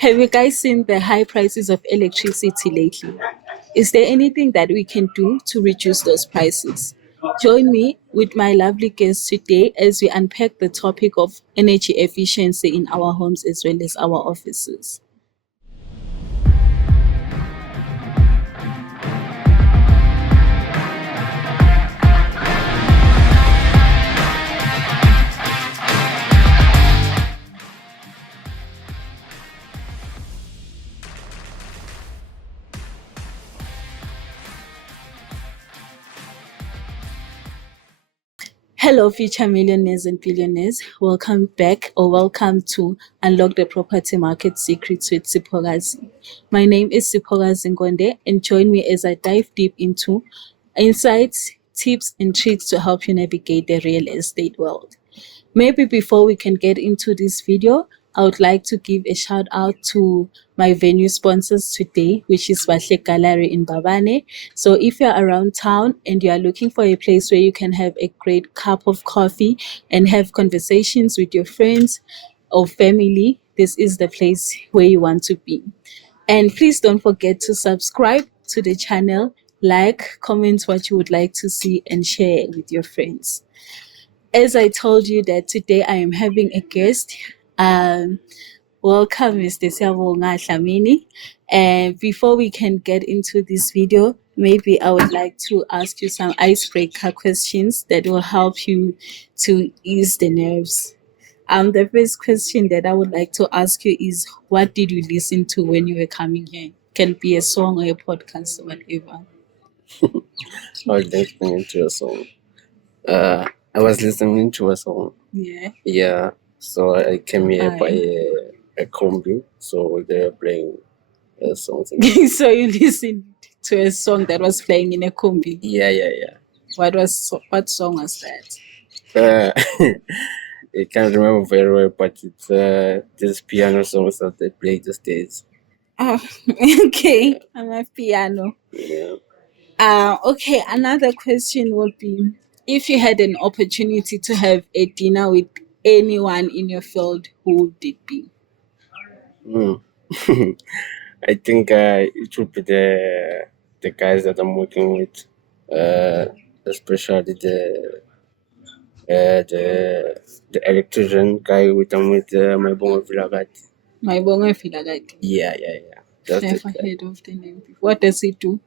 Have you guys seen the high prices of electricity lately? Is there anything that we can do to reduce those prices? Join me with my lovely guests today as we unpack the topic of energy efficiency in our homes as well as our offices. Hello, future millionaires and billionaires. Welcome back or welcome to Unlock the Property Market Secrets with Siphokazi. My name is Siphokazi Ngonde, and join me as I dive deep into insights, tips, and tricks to help you navigate the real estate world. Maybe before we can get into this video, I would like to give a shout out to my venue sponsors today, which is Bahle Gallery in Babane. So if you're around town and you are looking for a place where you can have a great cup of coffee and have conversations with your friends or family, this is the place where you want to be. And please don't forget to subscribe to the channel, like, comment what you would like to see, and share with your friends. As I told you that today I am having a guest. Um, Welcome, Mr. Siyabonga Dlamini. And before we can get into this video, maybe I would like to ask you some icebreaker questions that will help you to ease the nerves. The first question that I would like to ask you is, what did you listen to when you were coming here? Can be a song or a podcast or whatever. I was listening to a song. I was listening to a song. Yeah. Yeah. So I came here by Aye. a combi. So they were playing songs. So you listened to a song that was playing in a combi. Yeah. What song was that? I can't remember very well, but it's this piano songs that they play these days. Oh, okay. I'm a piano. Yeah. Okay, another question would be, if you had an opportunity to have a dinner with anyone in your field, who would it be? Mm. I think it would be the guys that I'm working with, especially the electrician guy with my bongo Vilagati. My bongo Filagati. Yeah. That's the Never guy. heard of the name before. What does he do?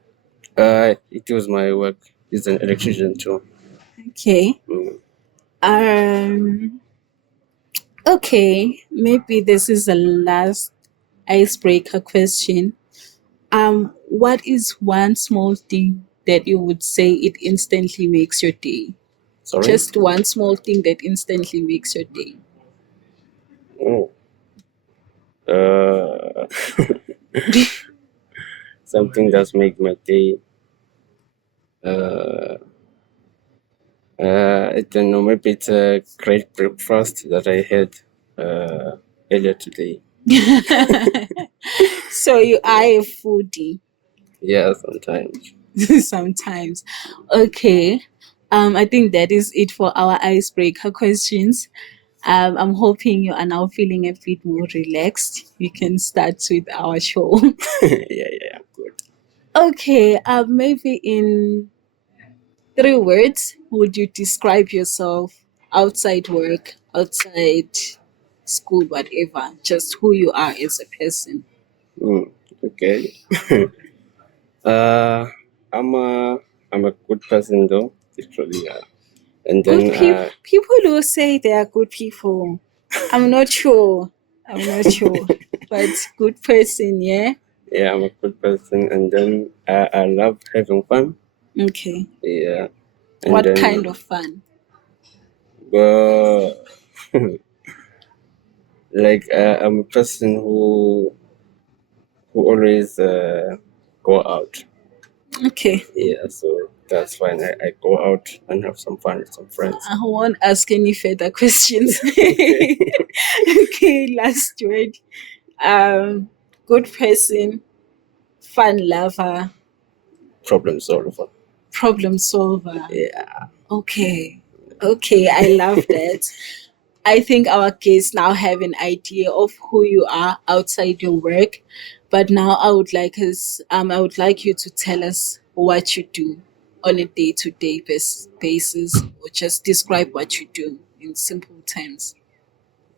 It was my work. He's an electrician too. Okay. Mm. Um. Okay. Maybe this is the last icebreaker question. What is one small thing that you would say it instantly makes your day? Sorry. Just one small thing that instantly makes your day. Oh. Something that's make my day. I don't know. Maybe it's a great breakfast that I had earlier today. So you are a foodie. Yeah, sometimes. Sometimes. Okay. I think that is it for our icebreaker questions. I'm hoping you are now feeling a bit more relaxed. We can start with our show. Yeah, good. Okay. Maybe in 3 words, would you describe yourself outside work, outside school, whatever? Just who you are as a person. Okay. I'm a good person though, literally. And then Good people. People who say they are good people. I'm not sure. But good person, yeah. yeah, I'm a good person, and then I love having fun. Okay. Yeah. And What then, kind of fun? well, like I'm a person who always go out. Okay. Yeah, so that's fine. I go out and have some fun with some friends. I won't ask any further questions. Okay, last word. Good person, fun lover, Problem solver. problem solver. Yeah. Okay. Okay, I love that. I think our guests now have an idea of who you are outside your work, but now I would like you to tell us what you do on a day-to-day basis, or just describe what you do in simple terms.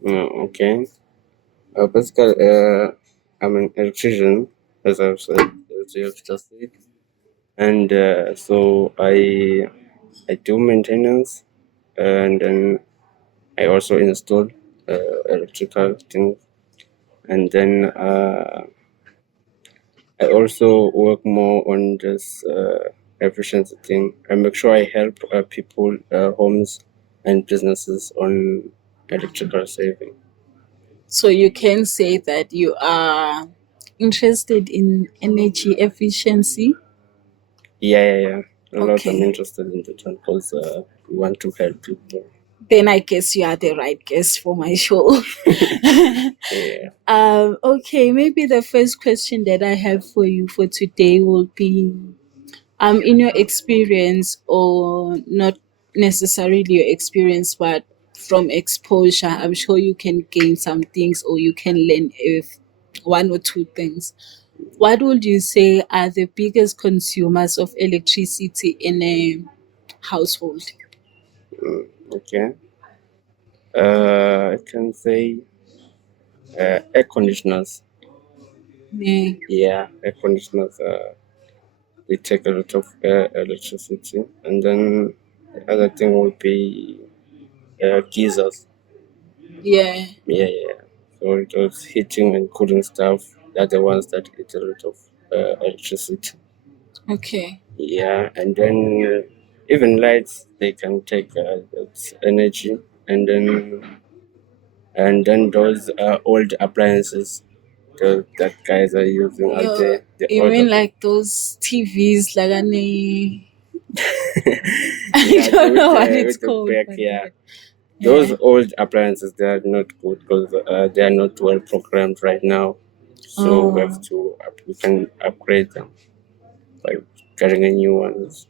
Okay. Basically, I'm an electrician, as I've said, as you have just said, and so I do maintenance, and then I also install electrical things, and then I also work more on this efficiency thing. I make sure I help people, homes, and businesses on electrical saving. So you can say that you are interested in energy efficiency. Yeah, yeah, yeah. A lot. I'm Okay. interested in that one because we want to help people. Then I guess you are the right guest for my show. Yeah. Okay, maybe the first question that I have for you for today will be in your experience, or not necessarily your experience, but from exposure, I'm sure you can gain some things or you can learn if one or two things. What would you say are the biggest consumers of electricity in a household? Okay. I can say air conditioners. Yeah. Yeah, air conditioners. They take a lot of electricity, and then the other thing would be geysers. Yeah. Yeah, yeah. So those heating and cooling stuff, they're the ones that eat a lot of electricity. Okay. Yeah, and then even lights, they can take that energy, and then those old appliances that guys are using out You, there, the you old mean like those TVs, like any? I yeah, don't know what with it's the called, back, but yeah. yeah. Those old appliances, they are not good because they are not well programmed right now. So Oh. we can upgrade them by getting a new ones.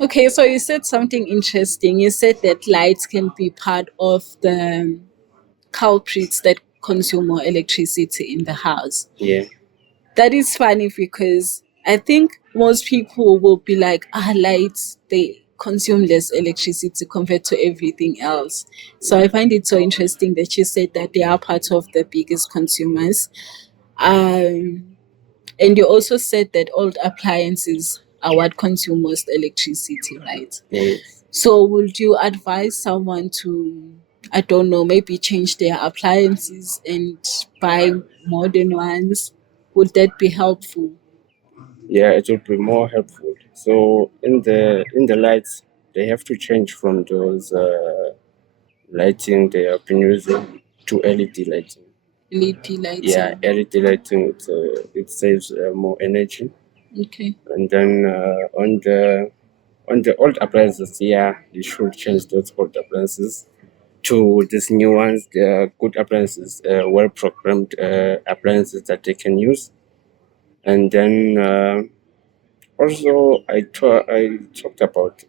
Okay, so you said something interesting. You said that lights can be part of the culprits that consume more electricity in the house. Yeah, That is funny because I think most people will be like, lights, they consume less electricity compared to everything else. So I find it so interesting that you said that they are part of the biggest consumers. Um, and you also said that old appliances are what consume most electricity, right? yes. So would you advise someone to, I don't know, maybe change their appliances and buy modern ones? Would that be helpful? Yeah, it would be more helpful. So in the lights, they have to change from those lighting they have been using to LED lighting. LED Yeah, lighting. LED lighting it saves more energy. Okay. And then on the old appliances, yeah, they should change those old appliances to these new ones. They are good appliances, well programmed appliances that they can use. And then also I talked about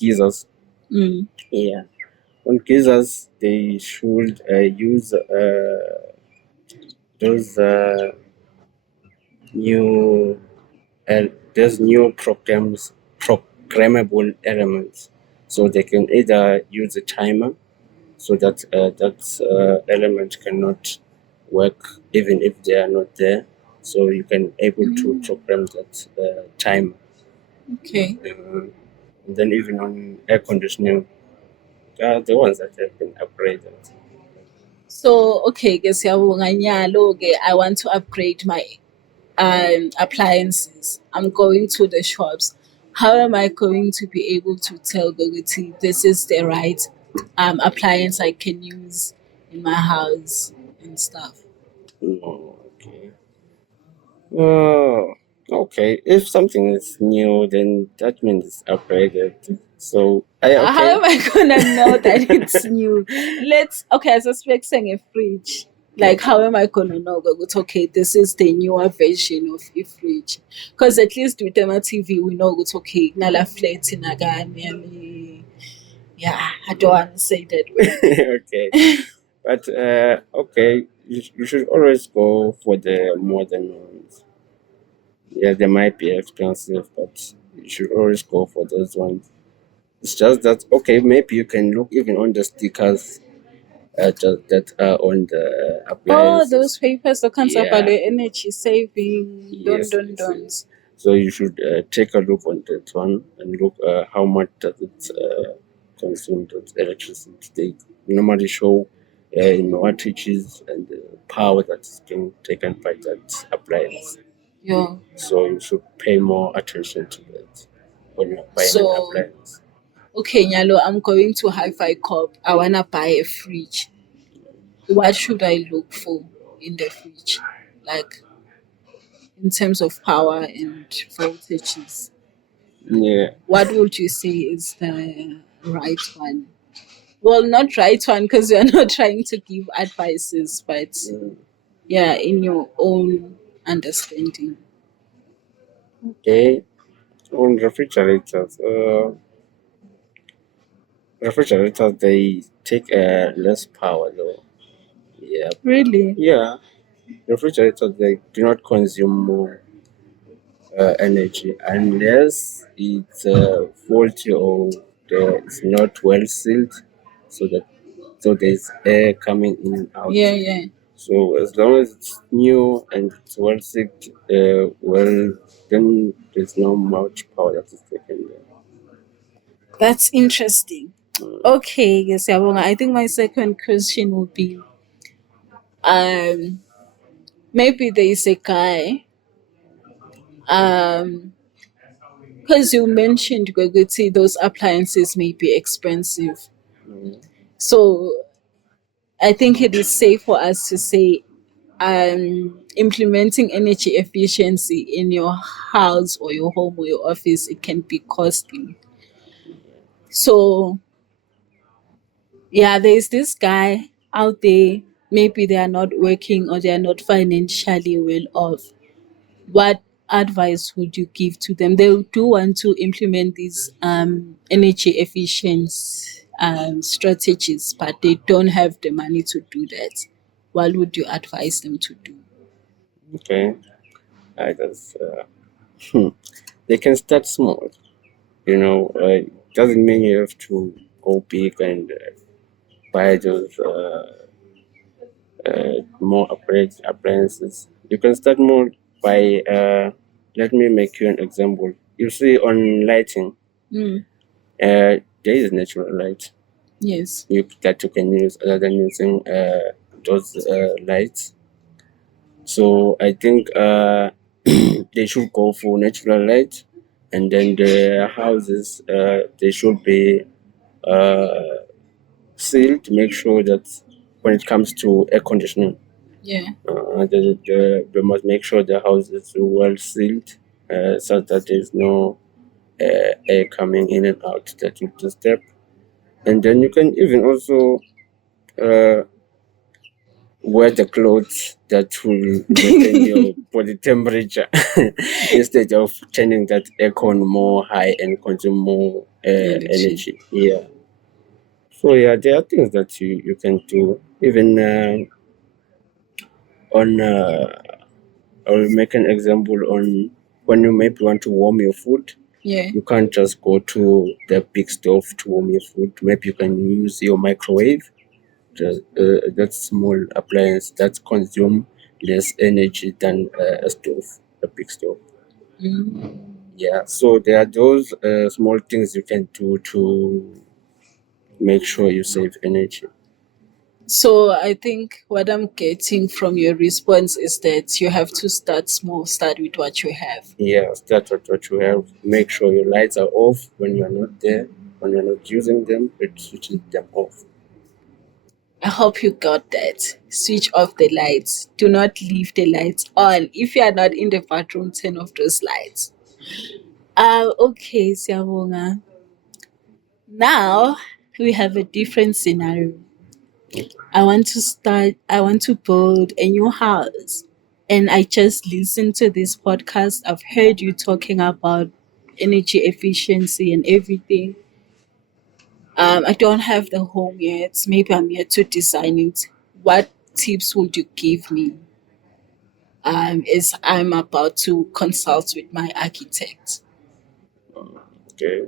geysers. Mm. Yeah, on geysers they should use those new there's new programmable elements, so they can either use a timer so that that element cannot work even if they are not there. So you can able to program that time. Okay. And then even on air conditioning, the ones that have been upgraded. So, okay, ke siyabonga nyalo ke I want to upgrade my appliances. I'm going to the shops. How am I going to be able to tell Gogoti this is the right appliance I can use in my house and stuff? Okay. Oh, okay. If something is new, then that means it's upgraded. So, How okay. am I gonna know that it's new? I suspect saying a fridge. Like, Okay. how am I gonna know? Okay, this is the newer version of a fridge. Because at least with the TV, we know it's okay. Nala flat in a gun. Yeah, I don't want to say that word. Okay. But okay, you should always go for the modern ones. Yeah, they might be expensive, but you should always go for those ones. It's just that okay, maybe you can look even on the stickers just that are on the Oh, those appliances. papers that comes up Yeah, about energy saving, yes, yes, dons. yes. So you should take a look on that one and look how much does it consume that electricity. They normally show in wattages and the power that is being taken by that appliance. Yeah. So you should pay more attention to that when you're buying an So, appliance. okay, Nyalo, I'm going to Hi-Fi Corp. I wanna buy a fridge. What should I look for in the fridge? Like in terms of power and voltages. Yeah. What would you say is the right one? Well, not right one because you're not trying to give advices, but Mm. yeah, in your own understanding. Okay. On refrigerators, refrigerators they take less power though. Yeah. Really? Yeah. Refrigerators they do not consume more energy unless it's faulty or it's not well sealed, so that so there's air coming in and out. Yeah, yeah. So as long as it's new and it's well sealed, well, then there's not much power that is taken there. That's interesting. Okay, yes, Siyabonga. I think my second question would be um maybe there is a guy because you mentioned Goguti, those appliances may be expensive. Mm. So I think it is safe for us to say implementing energy efficiency in your house or your home or your office, it can be costly. So yeah, there's this guy out there, maybe they are not working or they are not financially well off. What advice would you give to them? They do want to implement these energy efficient strategies, but they don't have the money to do that. What would you advise them to do? Okay, I just they can start small. Doesn't mean you have to go big and buy those more appliances. You can start more by let me make you an example. You see on lighting, Mm, there is natural light yes. that you can use other than using those lights. So I think they should go for natural light, and then the houses they should be uh, sealed to make sure that when it comes to air conditioning, Yeah. they must make sure the house is well sealed, so that there's no air coming in and out that will disturb. And then you can even also uh, wear the clothes that will maintain your body temperature instead of turning that aircon more high and consume more Energy. energy. Yeah. So yeah, there are things that you can do. Even on, I will make an example on when you maybe want to warm your food. Yeah. You can't just go to the big stove to warm your food. Maybe you can use your microwave. That small appliance that consume less energy than a stove, a big stove. Mm. Yeah, so there are those small things you can do to make sure you save energy. So I think what I'm getting from your response is that you have to start small, start with what you have. Yeah, start with what you have. Make sure your lights are off when you're not there. When you're not using them, it switches them off. I hope you got that. Switch off the lights. Do not leave the lights on. If you are not in the bathroom, turn off those lights. Okay, Siyabonga. Now we have a different scenario. I want to build a new house. And I just listened to this podcast. I've heard you talking about energy efficiency and everything. I don't have the home yet. Maybe I'm yet to design it. what tips would you give me as I'm about to consult with my architect? Okay.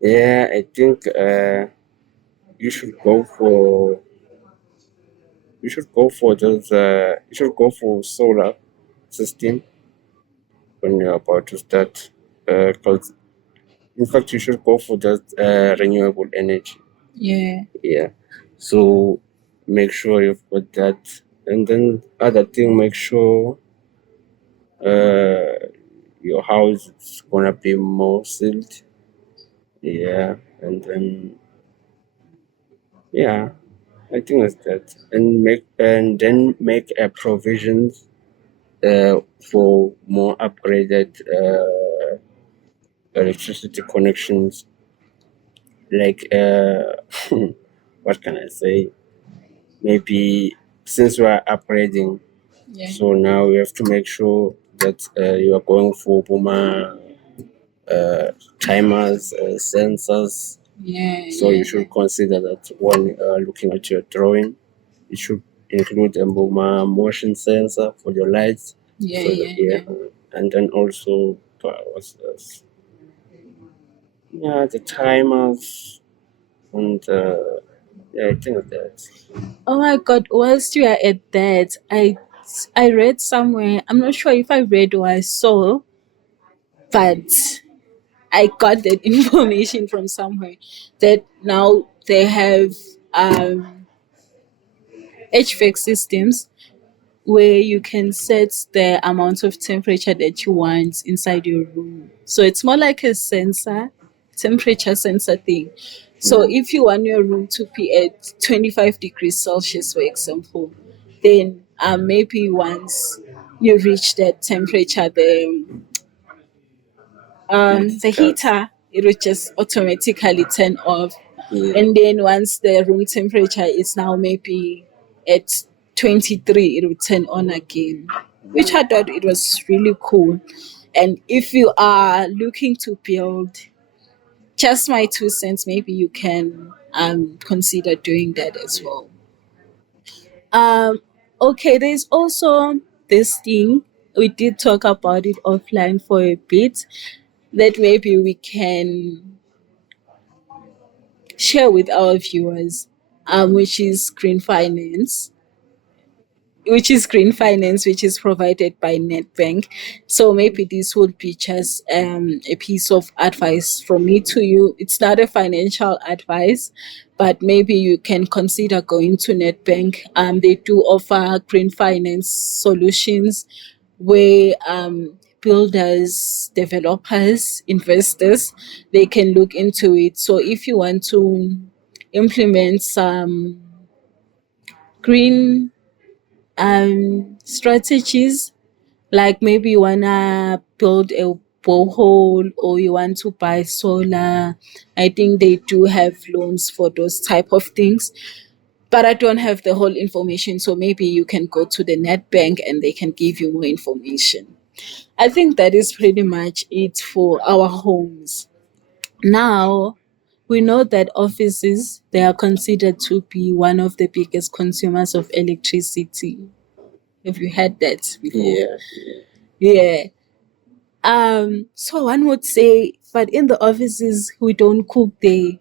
Yeah, I think you should go for you should go for solar system when you're about to start. Cause in fact, you should go for that renewable energy. Yeah. Yeah. So make sure you've got that, and then other thing, make sure uh your house is gonna be more sealed. Yeah, and then yeah, I think it's that, and then make a provisions for more upgraded electricity connections. Like what can I say? Maybe since we are upgrading, Yeah. so now we have to make sure that you are going for Buma timers, sensors. Yeah. So you Yeah. should consider that when looking at your drawing, it should include a motion sensor for your lights. Yeah. So that, Yeah. yeah, Yeah. and then also what's this? Yeah, the timers and yeah, I think that. Oh my God! Whilst you are at that, I read somewhere. I'm not sure if I read or I saw, but I got that information from somewhere that now they have HVAC systems where you can set the amount of temperature that you want inside your room. So it's more like a sensor, temperature sensor thing. So Mm, if you want your room to be at 25 degrees Celsius, for example, then maybe once you reach that temperature, it the starts. heater, it will just automatically turn off. Yeah. And then once the room temperature is now maybe at 23, it will turn on again, which I thought it was really cool. And if you are looking to build, just my 2 cents, maybe you can consider doing that as well. Um, okay, there's also this thing. We did talk about it offline for a bit that maybe we can share with our viewers, which is green finance, which is provided by Netbank. So maybe this would be just a piece of advice from me to you. It's not a financial advice, but maybe you can consider going to Netbank. They do offer green finance solutions where builders, developers, investors, they can look into it. So if you want to implement some green strategies, like maybe you wanna build a borehole or you want to buy solar, I think they do have loans for those type of things. But I don't have the whole information, so maybe you can go to the net bank and they can give you more information. I think that is pretty much it for our homes. Now, we know that offices, they are considered to be one of the biggest consumers of electricity. Have you heard that before? Yeah. Yeah. So one would say, but in the offices, we don't cook there,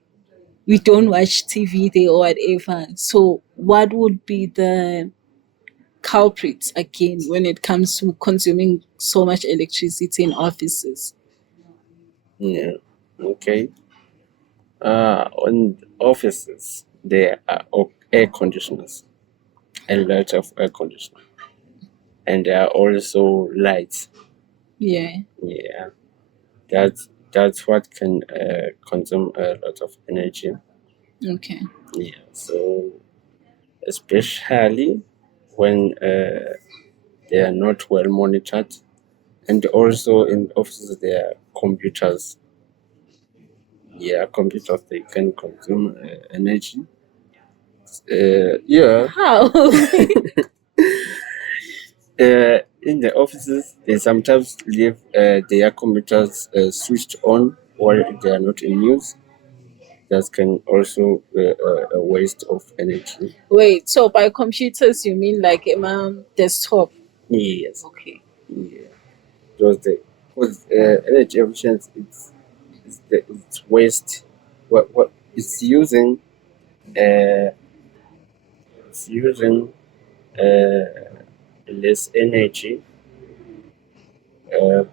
we don't watch TV there or whatever. So what would be the culprits again when it comes to consuming so much electricity in offices? Yeah. Okay. On offices, there are air conditioners, a lot of air conditioners, and there are also lights. Yeah. Yeah, that's what can consume a lot of energy. Okay. Yeah, so especially when they are not well monitored, and also in offices there are computers. Yeah, computers they can consume energy. Yeah, How? in the offices, they sometimes leave their computers switched on while they are not in use. that can also a waste of energy. Wait, so by computers you mean like a desktop? Yes. Okay. Yeah. Just the because energy efficiency it's waste. What uh, it's using less energy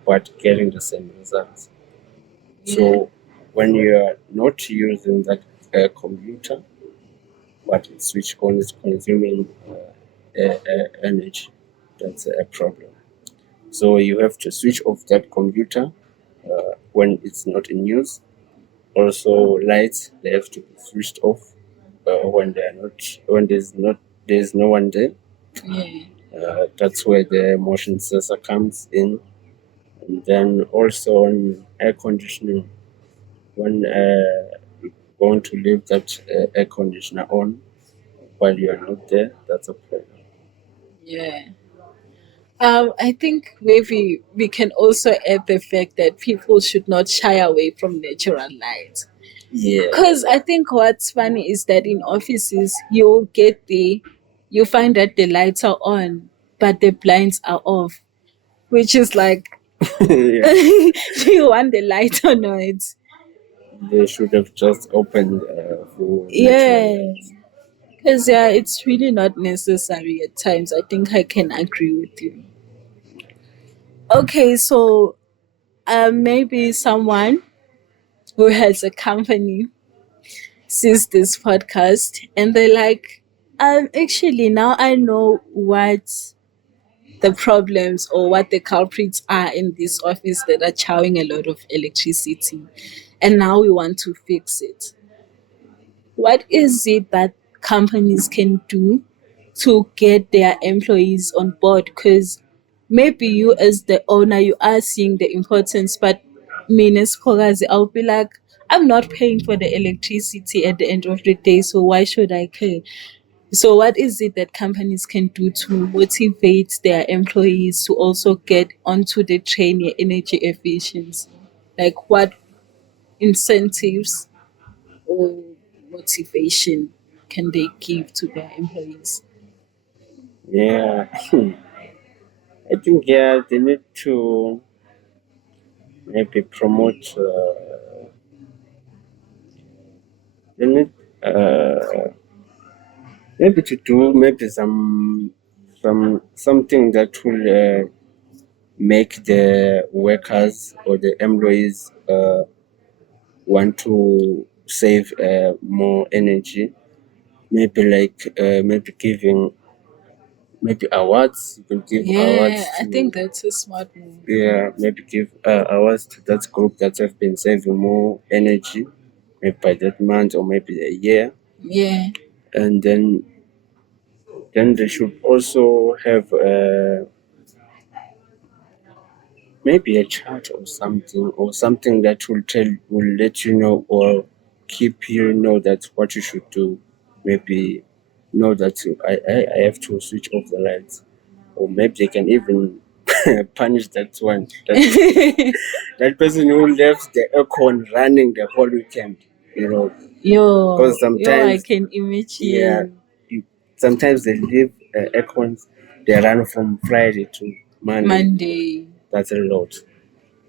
but getting the same results. So when you are not using that computer, but it's switch on, it's consuming energy. That's a problem. So you have to switch off that computer when it's not in use. Also, lights they have to be switched off when they are not there's no one there. Yeah. That's where the motion sensor comes in, and then also on air conditioning when you're going to leave that air conditioner on while you're not there, that's a problem. Yeah. I think maybe we can also add the fact that people should not shy away from natural light. Yeah. Because I think what's funny is that in offices, you find that the lights are on, but the blinds are off, which is like, Yeah. do you want the light or not? They should have just opened for natural Yeah. light. Because, yeah, it's really not necessary at times. I think I can agree with you. Okay, so maybe someone who has a company sees this podcast and they're like, actually, now I know what the problems or what the culprits are in this office that are chowing a lot of electricity. And now we want to fix it. What is it that companies can do to get their employees on board? Because maybe you as the owner, you are seeing the importance, but me as Siphokazi, I'll be like, I'm not paying for the electricity at the end of the day, so why should I care? So what is it that companies can do to motivate their employees to also get onto the train in energy efficiency? Like what incentives or motivation can they give to their employees? Yeah, I think yeah they need to maybe promote. They need uh, maybe to do maybe something that will make the workers or the employees want to save more energy. Maybe like maybe giving maybe awards. You can give Yeah, awards I to think that's a smart move. yeah maybe give awards to that group that have been saving more energy, maybe by that month or maybe a year, Yeah, and then they should also have maybe a chart or something that will let you know or keep you know that what you should do. Maybe know that I have to switch off the lights, or maybe they can even punish that one that person who left the aircon running the whole weekend. You know, because I sometimes can yeah, imagine. you, sometimes they leave aircons they run from Friday to Monday. Monday. That's a lot.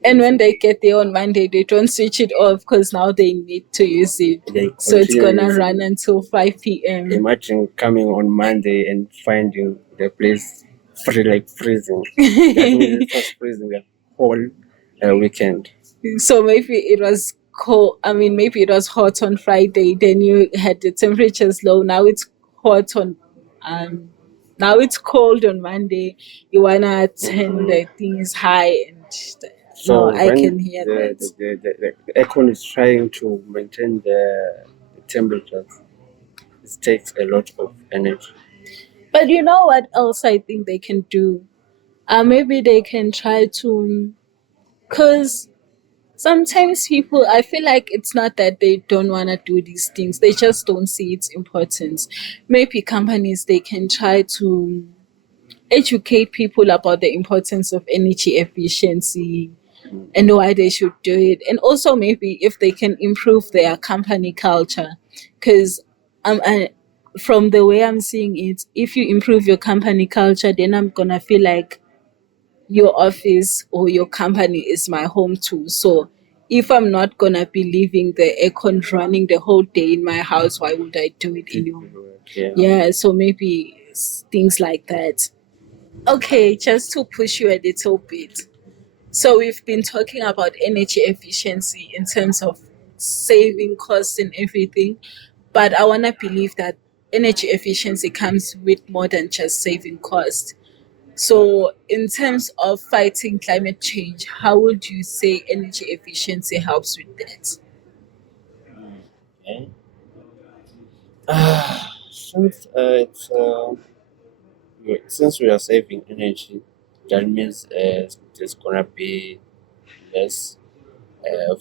And when they get there on Monday, they don't switch it off because now they need to use it. They So it's continue gonna using run it. until 5 p.m. Imagine coming on Monday and finding the place like freezing. That means it was freezing the whole weekend. So maybe it was cold. I mean, maybe it was hot on Friday. Then you had the temperatures low. Now it's hot on, um, now it's cold on Monday. You wanna turn the things high and no, So I when can hear the, that. the aircon is trying to maintain the temperatures, it takes a lot of energy. But you know what else I think they can do? Maybe they can try to, cause sometimes people, I feel like it's not that they don't want to do these things, they just don't see its importance. Maybe companies, they can try to educate people about the importance of energy efficiency. and why they should do it. And also maybe if they can improve their company culture. Because from the way I'm seeing it, if you improve your company culture, then I'm going to feel like your office or your company is my home too. So if I'm not going to be leaving the aircon running the whole day in my house, why would I do it in your home? Yeah. Yeah, so maybe things like that. Okay, just to push you a little bit. So we've been talking about energy efficiency in terms of saving costs and everything, but I want to believe that energy efficiency comes with more than just saving costs. So in terms of fighting climate change, how would you say energy efficiency helps with that? Okay. Since since we are saving energy, that means there's gonna be less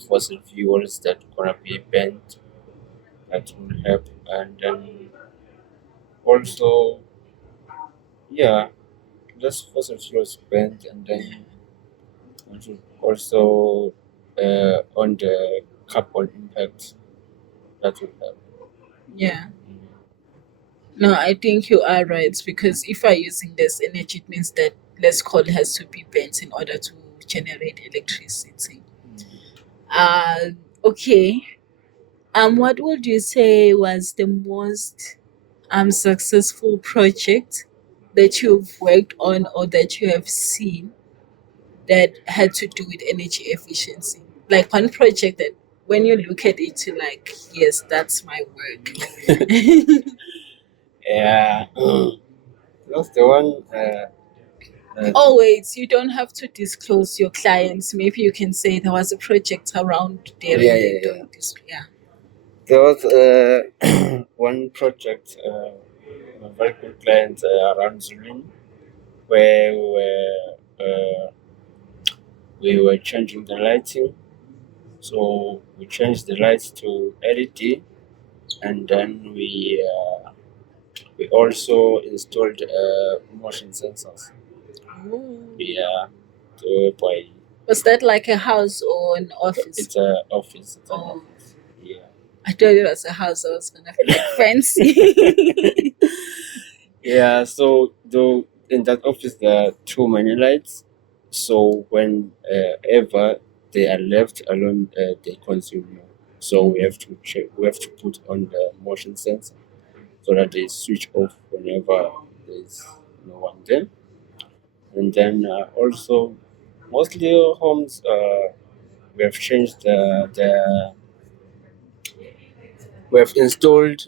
fossil fuels that gonna be burnt. That will help, and then also, yeah, less fossil fuels burnt, and then also on the carbon impact, that will help. Yeah. No, I think you are right because if I'm using less energy, it means that less coal has to be burnt in order to generate electricity. Uh, okay. What would you say was the most successful project that you've worked on or that you have seen that had to do with energy efficiency? Like one project that when you look at it, you're like, yes, that's my work. Yeah, that's the one. Oh, wait, you don't have to disclose your clients. Maybe you can say there was a project around there Yeah, and yeah, they're yeah. doing this. Yeah. There was one project, a very good client around Zulin, where we were changing the lighting. So we changed the lights to LED, and then we also installed motion sensors. Oh. Yeah, to by Was that like a house or an office? it's a office. It's an Oh, office. Yeah. I thought it was a house. I was gonna feel like fancy. Yeah, so though in that office there are too many lights, so whenever they are left alone, they consume more. So we have to check. We have to put on the motion sensor so that they switch off whenever there's no one there. And then also, mostly homes, we have changed we have installed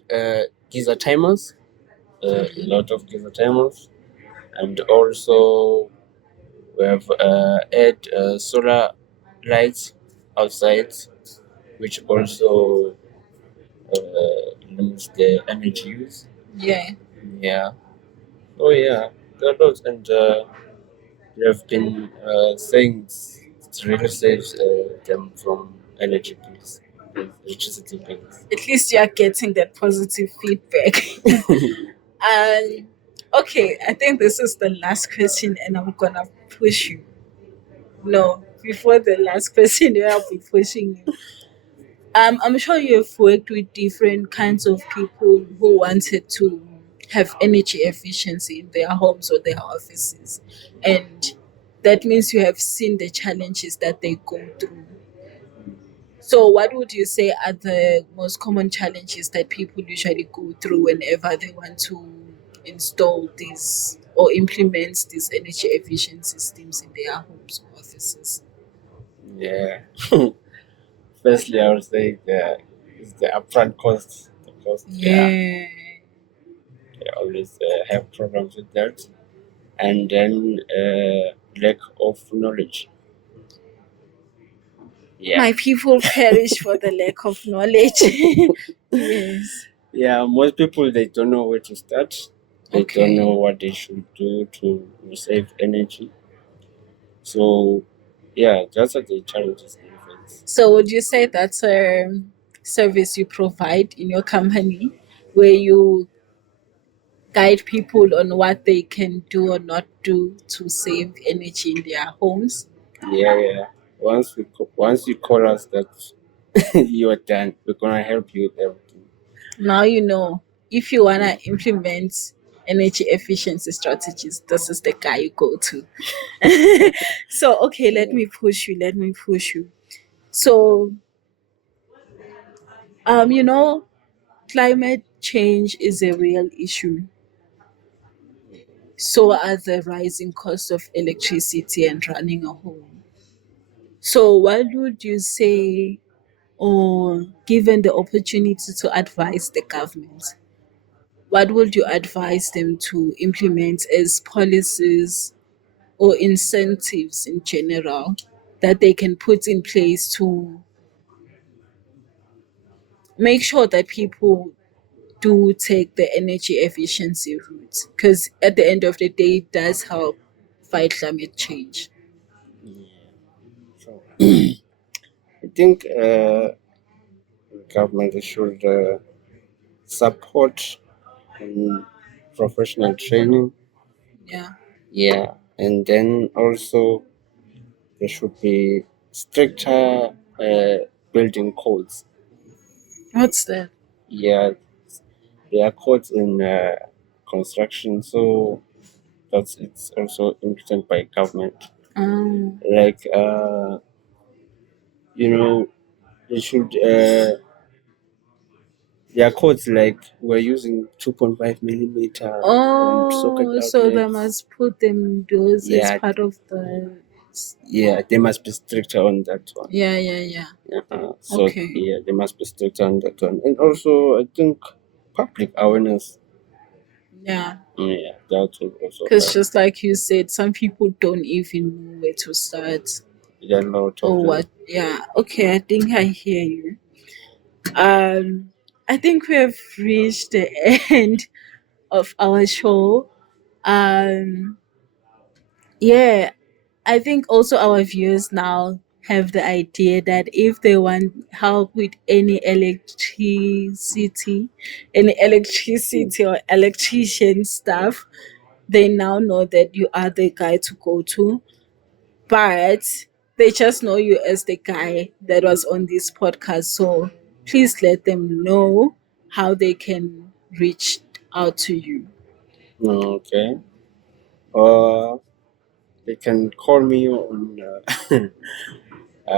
geyser timers, a lot of geyser timers, and also we have add solar lights outside, which also limits the energy use. Yeah. Yeah. Oh yeah. There are lots, and we have been saying it really saves them from energy bills, electricity bills. At least you are getting that positive feedback. um, okay, I think this is the last question, and I'm gonna push you. No, before the last question, I'll be pushing you. I'm sure you've worked with different kinds of people who wanted to have energy efficiency in their homes or their offices, and that means you have seen the challenges that they go through. So, what would you say are the most common challenges that people usually go through whenever they want to install these or implement these energy efficient systems in their homes or offices? Yeah. Firstly, I would say is the upfront cost. The cost, yeah, Yeah. they always have problems with that, and then lack of knowledge. Yeah. My people perish for the lack of knowledge. Yes. Yeah, most people they don't know where to start. They don't know Okay. what they should do to save energy. So, yeah, that's what the challenges they face. So, would you say that's a service you provide in your company where you guide people on what they can do or not do to save energy in their homes? Yeah, yeah. Once you call us that you are done, we're gonna help you with everything. Now you know if you wanna implement energy efficiency strategies, this is the guy you go to. So okay, let me push you. Let me push you. So you know, climate change is a real issue. So are the rising cost of electricity and running a home. So what would you say, or given the opportunity to advise the government, what would you advise them to implement as policies or incentives in general that they can put in place to make sure that people do take the energy efficiency route? Because at the end of the day, it does help fight climate change. Yeah. So I think government should support professional training. Yeah. Yeah, and then also there should be stricter building codes. What's that? Yeah, there are codes in construction, so that's it's also important by government. Um, Like you know, they should there are codes like we're using 2.5 millimeter on socket oh, so they outlets. must put them those as Yeah, part of the. yeah, they must be stricter on that one. Yeah, yeah, yeah. So Okay. yeah, they must be stricter on that one, and also I think public awareness. Yeah. Yeah, that will also Because help. just like you said, some people don't even know where to start There are a lot of or them. what. Yeah. Okay. I think I hear you. Um, I think we have reached the end of our show. Um, yeah, I think also our viewers now have the idea that if they want help with any electricity or electrician stuff, they now know that you are the guy to go to. But they just know you as the guy that was on this podcast. So please let them know how they can reach out to you. Okay. Uh, they can call me on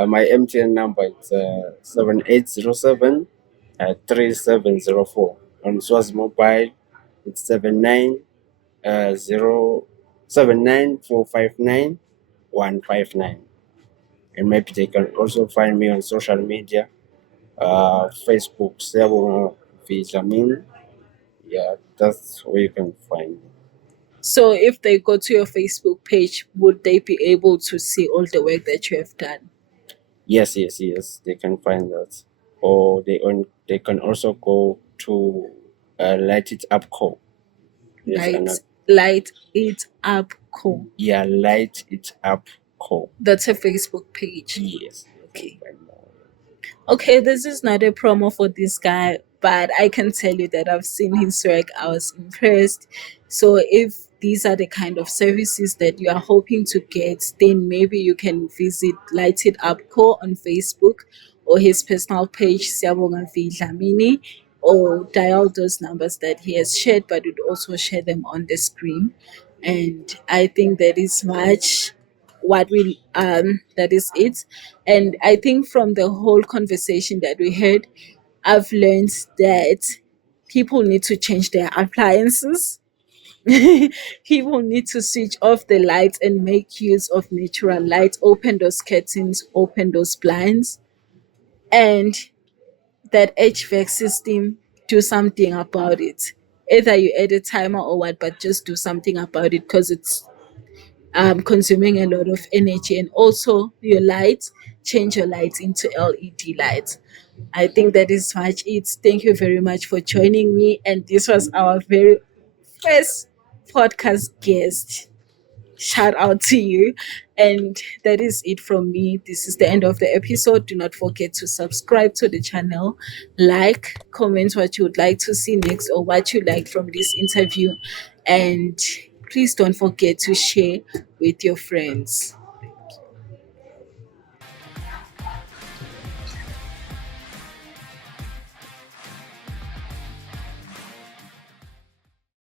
my MTN number. It's 7807 3704. On Swazi Mobile, it's 79459 159. And maybe they can also find me on social media, Facebook, Siyabonga Dlamini. Yeah, that's where you can find me. So if they go to your Facebook page, would they be able to see all the work that you have done? Yes, yes, yes. They can find that, or they can also go to Light It Up Co. There's Light another. Light It Up Co. Yeah, Light It Up Co. That's a Facebook page. Yes, you can Okay. find more. Okay, this is not a promo for this guy, but I can tell you that I've seen his work. I was impressed. So if these are the kind of services that you are hoping to get, then maybe you can visit Light It Up Co on Facebook or his personal page, Siyabonga Dlamini, or dial those numbers that he has shared, but would also share them on the screen. And I think that is much what we that is it. And I think from the whole conversation that we had, I've learned that people need to change their appliances. People need to switch off the lights and make use of natural light, open those curtains, open those blinds, and that HVAC system, do something about it. Either you add a timer or what, but just do something about it because it's consuming a lot of energy. And also your lights, change your lights into LED lights. I think that is much it. Thank you very much for joining me. And this was our very first podcast guest. Shout out to you. And that is it from me. This is the end of the episode. Do not forget to subscribe to the channel, like, comment what you would like to see next or what you liked from this interview. And please don't forget to share with your friends.